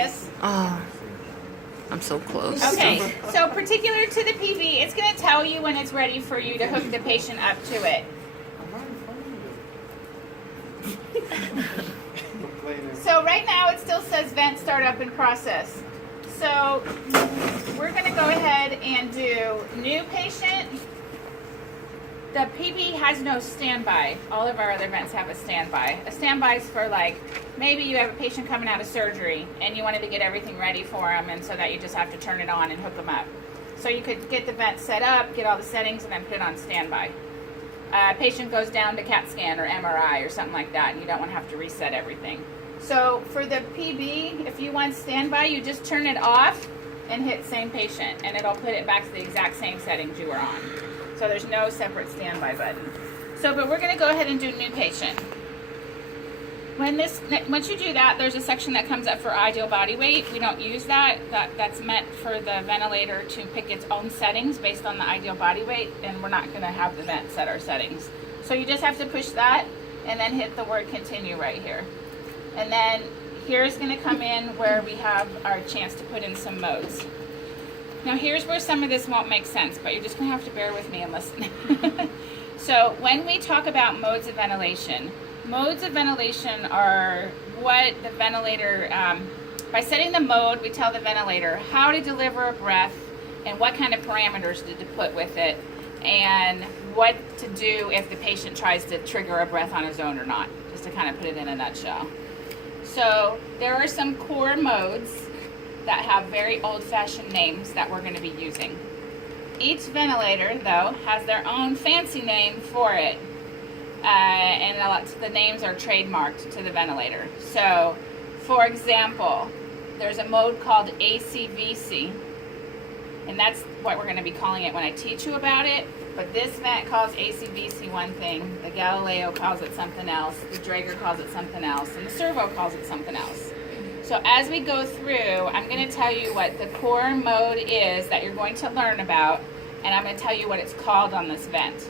this. Oh, I'm so close. Okay, so particular to the PV, it's going to tell you when it's ready for you to hook the patient up to it. So right now it still says vent startup in process. So we're going to go ahead and do new patient. The PV has no standby. All of our other vents have a standby. A standby is for, like, maybe you have a patient coming out of surgery and you wanted to get everything ready for them, and so that you just have to turn it on and hook them up. So you could get the vent set up, get all the settings, and then put it on standby. Patient goes down to CAT scan or MRI or something like that, and you don't want to have to reset everything. So for the PB, if you want standby, you just turn it off and hit same patient, and it'll put it back to the exact same settings you were on. So there's no separate standby button. So, but we're going to go ahead and do new patient. Once you do that, there's a section that comes up for ideal body weight. We don't use that. That's meant for the ventilator to pick its own settings based on the ideal body weight, and we're not going to have the vent set our settings. So you just have to push that and then hit the word continue right here. And then here's going to come in where we have our chance to put in some modes. Now here's where some of this won't make sense, but you're just going to have to bear with me and listen. So when we talk about modes of ventilation are what the ventilator, by setting the mode, we tell the ventilator how to deliver a breath and what kind of parameters to put with it, and what to do if the patient tries to trigger a breath on his own or not, just to kind of put it in a nutshell. So there are some core modes that have very old-fashioned names that we're going to be using. Each ventilator, though, has their own fancy name for it, and the names are trademarked to the ventilator. So, for example, there's a mode called ACVC, and that's what we're going to be calling it when I teach you about it. But this vent calls ACVC one thing, the Galileo calls it something else, the Draeger calls it something else, and the Servo calls it something else. So as we go through, I'm going to tell you what the core mode is that you're going to learn about, and I'm going to tell you what it's called on this vent.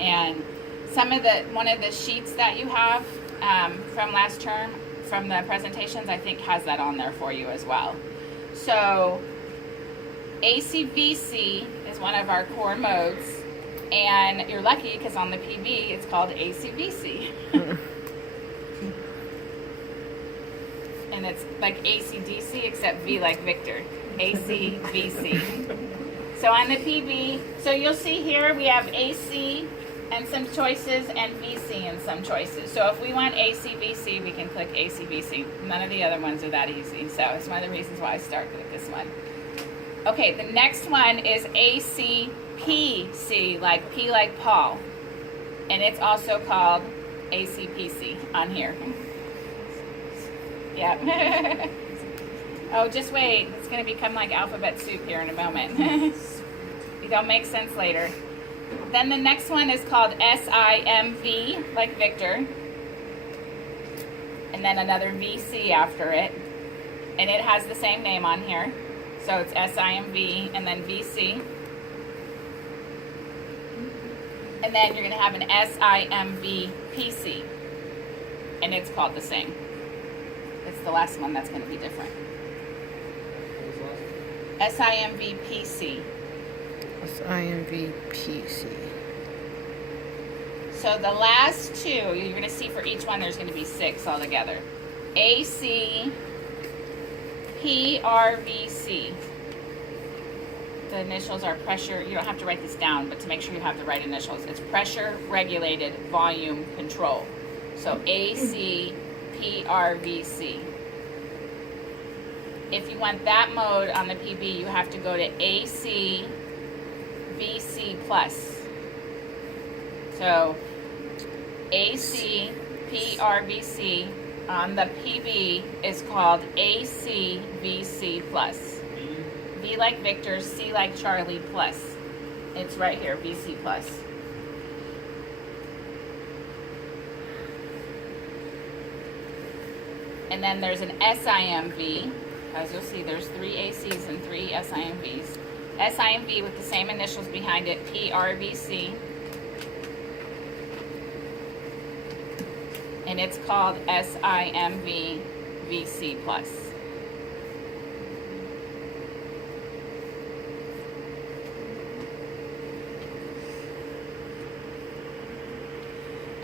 And one of the sheets that you have from last term, from the presentations, I think has that on there for you as well. So ACVC is one of our core modes, and you're lucky because on the PV it's called ACVC. And it's like ACDC except V like Victor. ACVC. So on the PV, so you'll see here we have AC and some choices and VC and some choices. So if we want ACVC, we can click ACVC. None of the other ones are that easy. So it's one of the reasons why I started with this one. Okay, the next one is ACPC, like P like Paul. And it's also called ACPC on here. Yeah. Oh, just wait. It's going to become like alphabet soup here in a moment. It'll make sense later. Then the next one is called SIMV, like Victor. And then another VC after it. And it has the same name on here. So it's SIMV and then VC. And then you're going to have an SIMV PC. And it's called the same. It's the last one that's going to be different. SIMV PC. SIMV PC. So the last two, you're going to see for each one there's going to be 6 altogether. AC PRVC. The initials are pressure, you don't have to write this down, but to make sure you have the right initials, it's pressure regulated volume control. So AC PRVC. If you want that mode on the PB, you have to go to AC VC plus. So AC PRVC on the PB is called AC VC plus. V like Victor, C like Charlie plus. It's right here, VC plus. And then there's an SIMV. As you'll see, there's 3 ACs and 3 SIMVs. SIMV with the same initials behind it, PRVC. And it's called SIMV VC+.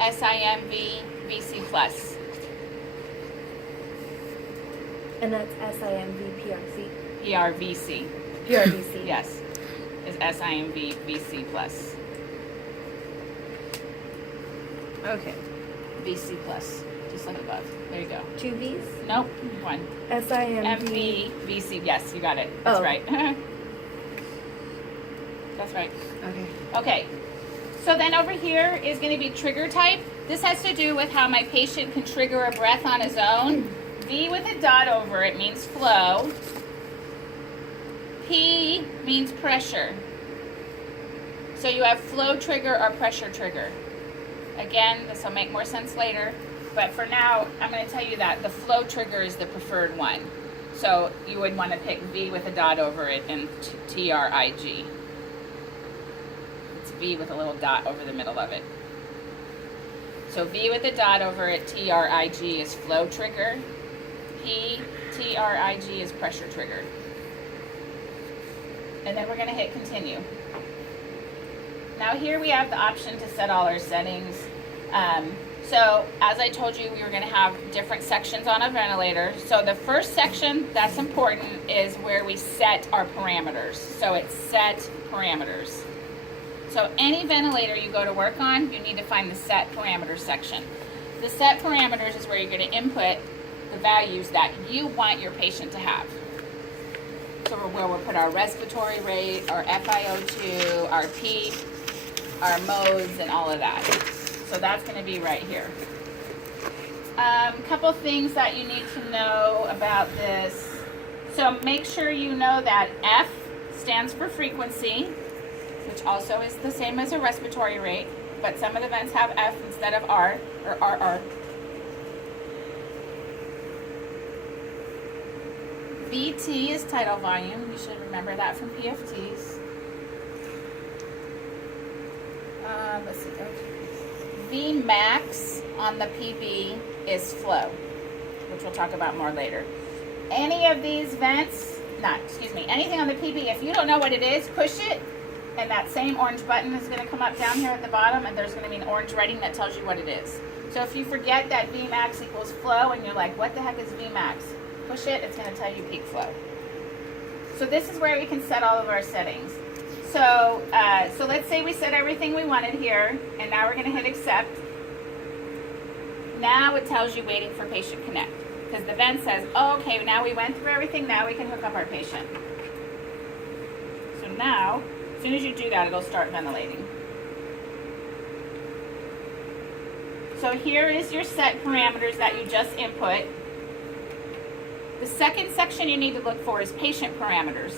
SIMV VC plus. And that's SIMV PRC. PRVC. PRVC. Yes, is SIMV VC plus. Okay. VC plus, just like above. There you go. 2 V's? Nope, one. SIMV. MV VC. Yes, you got it. That's Oh. right. That's right. Okay. Okay. So then over here is going to be trigger type. This has to do with how my patient can trigger a breath on his own. V with a dot over it means flow. P means pressure. So you have flow trigger or pressure trigger. Again, this will make more sense later, but for now, I'm going to tell you that the flow trigger is the preferred one. So you would want to pick V with a dot over it and TRIG. It's V with a little dot over the middle of it. So V with a dot over it, TRIG is flow trigger. P, TRIG is pressure trigger. And then we're going to hit continue. Now here we have the option to set all our settings. So as I told you, we were going to have different sections on a ventilator. So the first section that's important is where we set our parameters. So it's set parameters. So any ventilator you go to work on, you need to find the set parameters section. The set parameters is where you're going to input the values that you want your patient to have. So where we'll put our respiratory rate, our FiO2, our PEEP, our modes, and all of that. So that's going to be right here. Couple things that you need to know about this. So make sure you know that F stands for frequency, which also is the same as a respiratory rate, but some of the vents have F instead of R, or RR. VT is tidal volume. You should remember that from PFTs. Let's see. V max on the PB is flow, which we'll talk about more later. Any of these vents, anything on the PB, if you don't know what it is, push it, and that same orange button is going to come up down here at the bottom, and there's going to be an orange writing that tells you what it is. So if you forget that V max equals flow, and you're like, what the heck is V max? Push it, it's going to tell you peak flow. So this is where we can set all of our settings. So, so let's say we set everything we wanted here, and now we're going to hit accept. Now it tells you waiting for patient connect, because the vent says, oh, okay, now we went through everything, now we can hook up our patient. So now, as soon as you do that, it'll start ventilating. So here is your set parameters that you just input. The second section you need to look for is patient parameters.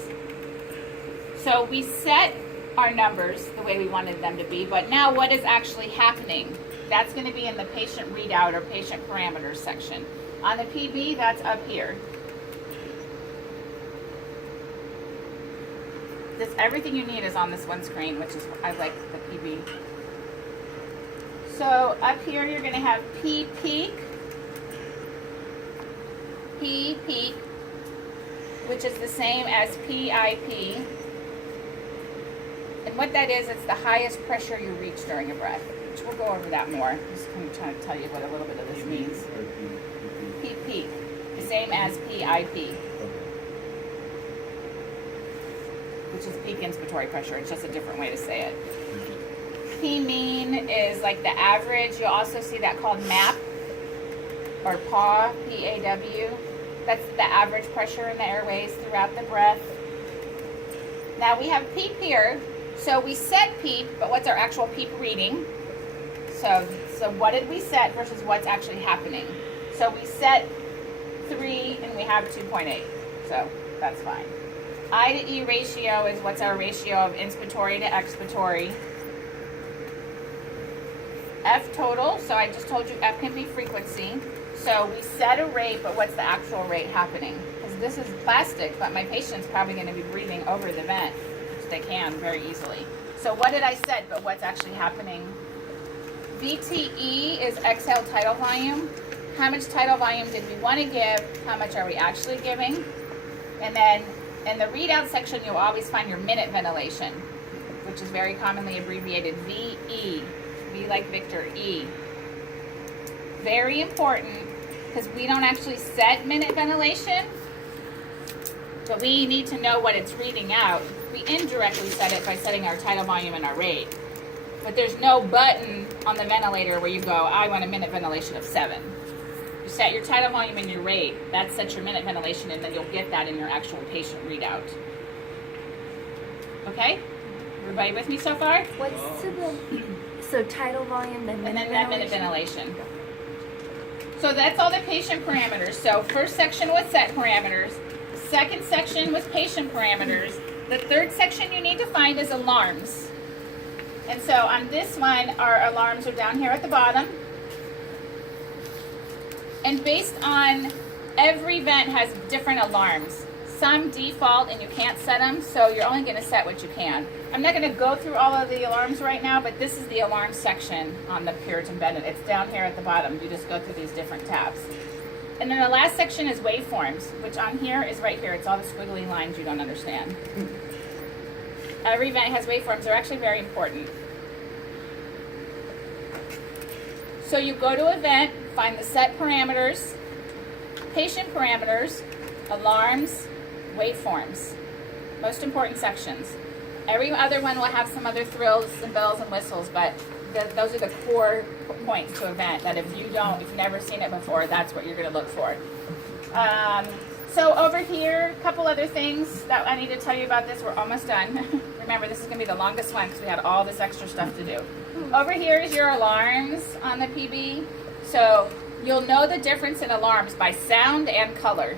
So we set our numbers the way we wanted them to be, but now what is actually happening? That's going to be in the patient readout or patient parameters section. On the PB, that's up here. Everything you need is on this one screen, which is, I like the PB. So up here you're going to have P peak, P peak, which is the same as PIP. And what that is, it's the highest pressure you reach during a breath, which we'll go over that more. I'm just going to try to tell you what a little bit of this means. P peak, the same as PIP, which is peak inspiratory pressure. It's just a different way to say it. P mean is like the average. You'll also see that called MAP or PAW, P-A-W. That's the average pressure in the airways throughout the breath. Now we have PEEP here. So we set PEEP, but what's our actual PEEP reading? So what did we set versus what's actually happening? So we set 3 and we have 2.8. So that's fine. I to E ratio is what's our ratio of inspiratory to expiratory. F total, so I just told you F can be frequency. So we set a rate, but what's the actual rate happening? Because this is plastic, but my patient's probably going to be breathing over the vent, which they can very easily. So what did I set, but what's actually happening? VTE is exhale tidal volume. How much tidal volume did we want to give? How much are we actually giving? And then in the readout section, you'll always find your minute ventilation, which is very commonly abbreviated VE. V like Victor, E. very important because we don't actually set minute ventilation, but we need to know what it's reading out. We indirectly set it by setting our tidal volume and our rate. But there's no button on the ventilator where you go, I want a minute ventilation of 7. You set your tidal volume and your rate, that sets your minute ventilation, and then you'll get that in your actual patient readout. Okay? Everybody with me so far? What's to the so tidal volume then And minute then that minute ventilation? ventilation. So that's all the patient parameters. So first section was set parameters. Second section was patient parameters. The third section you need to find is alarms. And so on this one, our alarms are down here at the bottom. And based on every vent has different alarms. Some default and you can't set them, so you're only going to set what you can. I'm not going to go through all of the alarms right now, but this is the alarm section on the Puritan Bennett. It's down here at the bottom. You just go through these different tabs. And then the last section is waveforms, which on here is right here. It's all the squiggly lines you don't understand. Every vent has waveforms. They're actually very important. So you go to a vent, find the set parameters, patient parameters, alarms, waveforms. Most important sections. Every other one will have some other thrills and bells and whistles, but those are the core points to a vent that if you've never seen it before, that's what you're going to look for. So over here, a couple other things that I need to tell you about this. We're almost done. Remember, this is going to be the longest one because we had all this extra stuff to do. Over here is your alarms on the PB. So you'll know the difference in alarms by sound and color.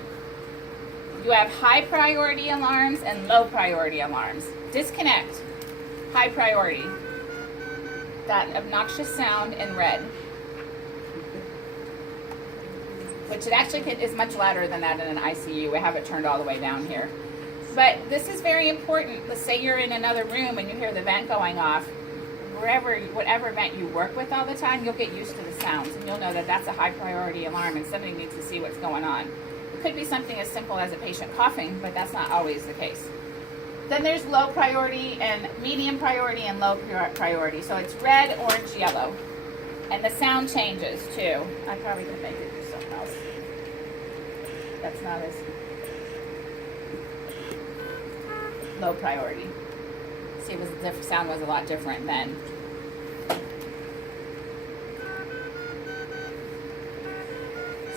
You have high priority alarms and low priority alarms. Disconnect, high priority. That obnoxious sound in red. Which it actually is much louder than that in an ICU. We have it turned all the way down here. But this is very important. Let's say you're in another room and you hear the vent going off. Whatever vent you work with all the time, you'll get used to the sounds and you'll know that that's a high priority alarm and somebody needs to see what's going on. It could be something as simple as a patient coughing, but that's not always the case. Then there's low priority and medium priority and low priority. So it's red, orange, yellow. And the sound changes too. I probably could make it do something else. That's not as low priority. See, the sound was a lot different then.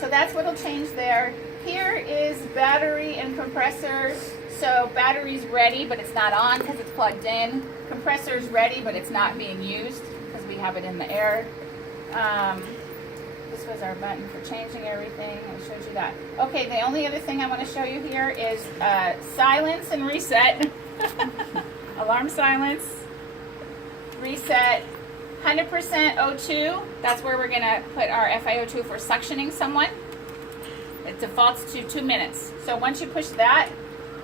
So that's what'll change there. Here is battery and compressor. So battery's ready, but it's not on because it's plugged in. Compressor's ready, but it's not being used because we have it in the air. This was our button for changing everything. I showed you that. Okay, the only other thing I want to show you here is silence and reset. Alarm silence, reset, 100% O2. That's where we're going to put our FiO2 for suctioning someone. It defaults to 2 minutes. So once you push that,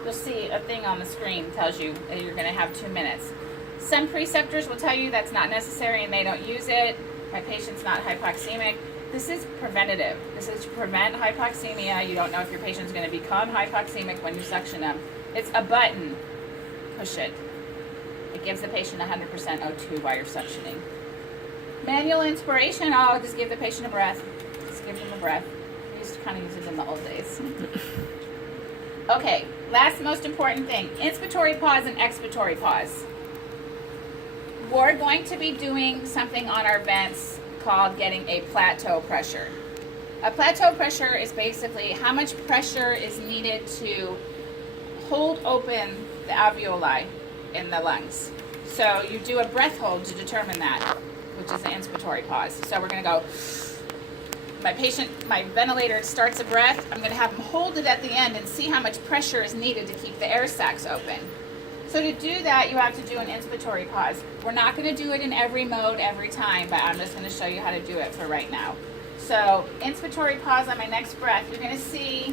you'll see a thing on the screen that tells you that you're going to have 2 minutes. Some preceptors will tell you that's not necessary and they don't use it. My patient's not hypoxemic. This is preventative. This is to prevent hypoxemia. You don't know if your patient's going to become hypoxemic when you suction them. It's a button. Push it. It gives the patient 100% O2 while you're suctioning. Manual inspiration, I'll just give the patient a breath. Just give them a breath. We used to kind of use it in the old days. Okay, last most important thing, inspiratory pause and expiratory pause. We're going to be doing something on our vents called getting a plateau pressure. A plateau pressure is basically how much pressure is needed to hold open the alveoli in the lungs. So you do a breath hold to determine that, which is the inspiratory pause. So we're going to go, my ventilator starts a breath. I'm going to have him hold it at the end and see how much pressure is needed to keep the air sacs open. So to do that, you have to do an inspiratory pause. We're not going to do it in every mode every time, but I'm just going to show you how to do it for right now. So inspiratory pause on my next breath. You're going to see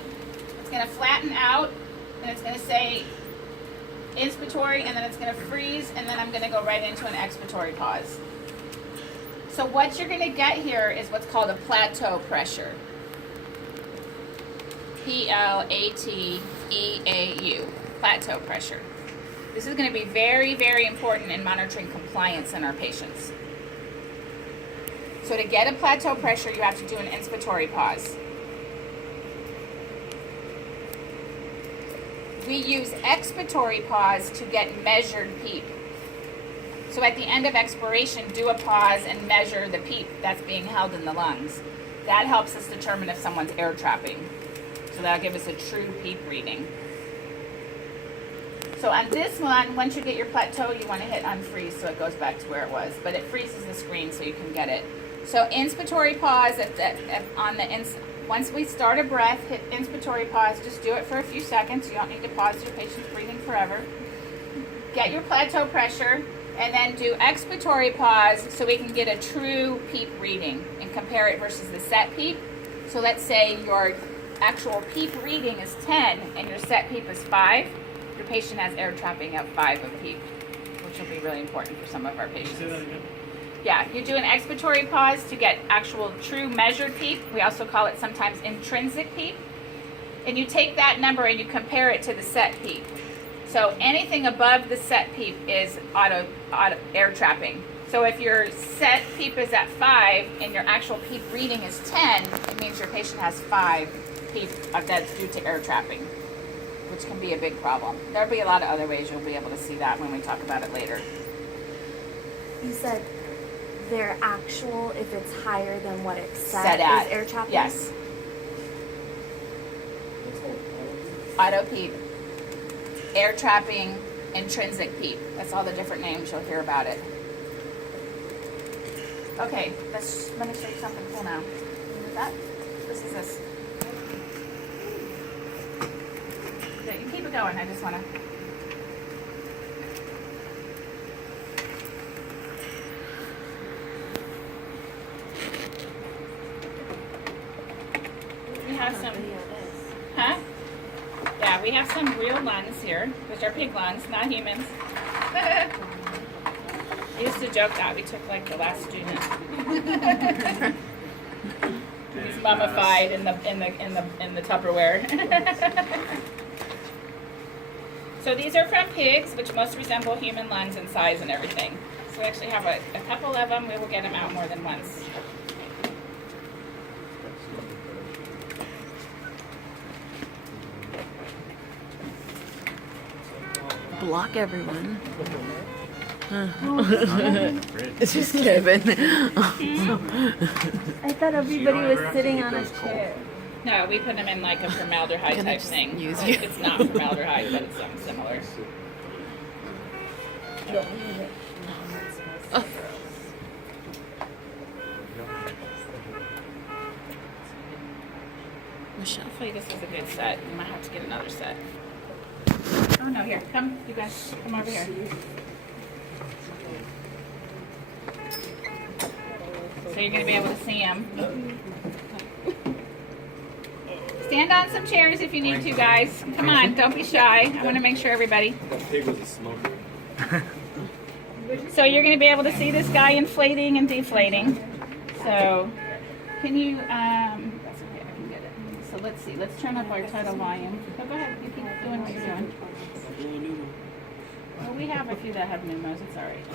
it's going to flatten out and it's going to say inspiratory and then it's going to freeze and then I'm going to go right into an expiratory pause. So what you're going to get here is what's called a plateau pressure. Plateau, plateau pressure. This is going to be very, very important in monitoring compliance in our patients. So to get a plateau pressure, you have to do an inspiratory pause. We use expiratory pause to get measured PEEP. So at the end of expiration, do a pause and measure the PEEP that's being held in the lungs. That helps us determine if someone's air trapping. So that'll give us a true PEEP reading. So on this one, once you get your plateau, you want to hit unfreeze so it goes back to where it was. But it freezes the screen so you can get it. So inspiratory pause once we start a breath, hit inspiratory pause. Just do it for a few seconds. You don't need to pause your patient's breathing forever. Get your plateau pressure, and then do expiratory pause so we can get a true PEEP reading and compare it versus the set PEEP. So let's say your actual PEEP reading is 10 and your set PEEP is 5. Your patient has air trapping of 5 of PEEP, which will be really important for some of our patients. Yeah, you do an expiratory pause to get actual true measured PEEP. We also call it sometimes intrinsic PEEP. And you take that number and you compare it to the set PEEP. So anything above the set PEEP is auto air trapping. So if your set PEEP is at 5 and your actual PEEP reading is 10, it means your patient has 5 PEEP that's due to air trapping, which can be a big problem. There'll be a lot of other ways you'll be able to see that when we talk about it later. You said their actual, if it's higher than what it's Set at. is air trapping? Yes. Auto PEEP, air trapping, intrinsic PEEP. That's all the different names you'll hear about it. Okay, let me show you something cool now. Remember that? This is this. Yeah, you keep it going. I just want to. We have some. Huh? Yeah, we have some real lungs here, which are pig lungs, not humans. I used to joke that we took like the last student. He's mummified in the Tupperware. So these are from pigs, which most resemble human lungs in size and everything. So we actually have a couple of them. We will get them out more than once. Block everyone. It's just Kevin. I thought everybody was sitting on a chair. No, we put them in like a formaldehyde Can I type just thing. use Like, you? it's not formaldehyde, but it's something similar. Oh. Michelle. Hopefully this is a good set. You might have to get another set. Oh no, here, come, you guys, come over here. So you're gonna be able to see them. Stand on some chairs if you need to, guys. Come on, don't be shy. I want to make sure everybody. That pig was a smoker. So you're gonna be able to see this guy inflating and deflating. So, can you? That's okay, I can get it. So let's see. Let's turn up our tidal volume. So go ahead. You keep doing what you're doing. Well, we have a few that have pneumos. It's all right.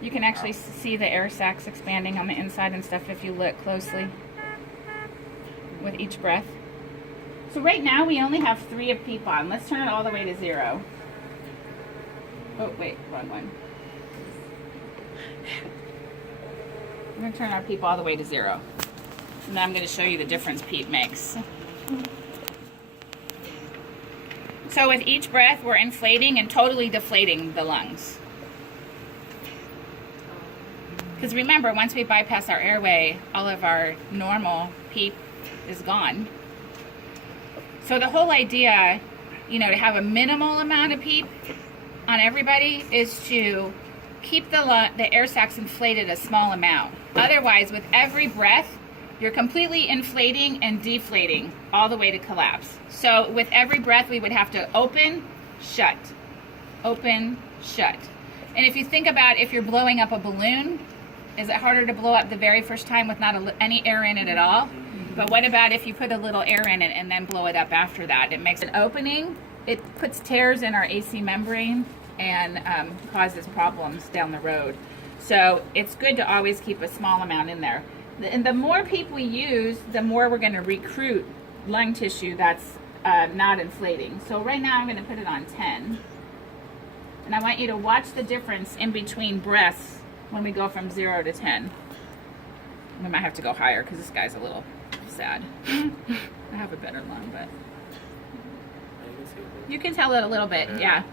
You can actually see the air sacs expanding on the inside and stuff if you look closely with each breath. So right now we only have 3 of PEEP on. Let's turn it all the way to 0. Oh, wait, wrong one. I'm going to turn our PEEP all the way to 0. And then I'm going to show you the difference PEEP makes. So with each breath, we're inflating and totally deflating the lungs. Because remember, once we bypass our airway, all of our normal PEEP is gone. So the whole idea, to have a minimal amount of PEEP on everybody is to keep the air sacs inflated a small amount. Otherwise, with every breath, you're completely inflating and deflating all the way to collapse. So with every breath, we would have to open, shut, open, shut. And if you think about if you're blowing up a balloon, is it harder to blow up the very first time with not any air in it at all? But what about if you put a little air in it and then blow it up after that? It makes an opening, it puts tears in our AC membrane and causes problems down the road. So it's good to always keep a small amount in there. And the more PEEP we use, the more we're going to recruit lung tissue that's not inflating. So right now I'm going to put it on 10. And I want you to watch the difference in between breaths when we go from 0 to 10. We might have to go higher because this guy's a little sad. I have a better lung, but you can tell it a little bit, yeah.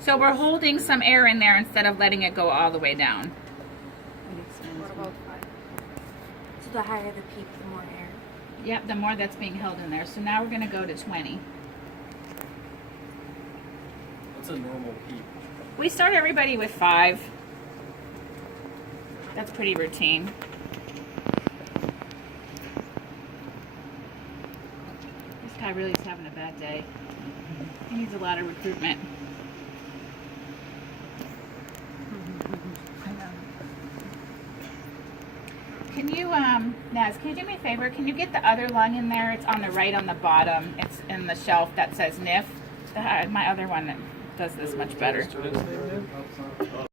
So we're holding some air in there instead of letting it go all the way down. What about 5? So the higher the peak, the more air. Yep, the more that's being held in there. So now we're going to go to 20. What's a normal peep? We start everybody with 5. That's pretty routine. This guy really is having a bad day. He needs a lot of recruitment. Can you, Naz, can you do me a favor? Can you get the other lung in there? It's on the right on the bottom. It's in the shelf that says NIF. My other one that does this much better.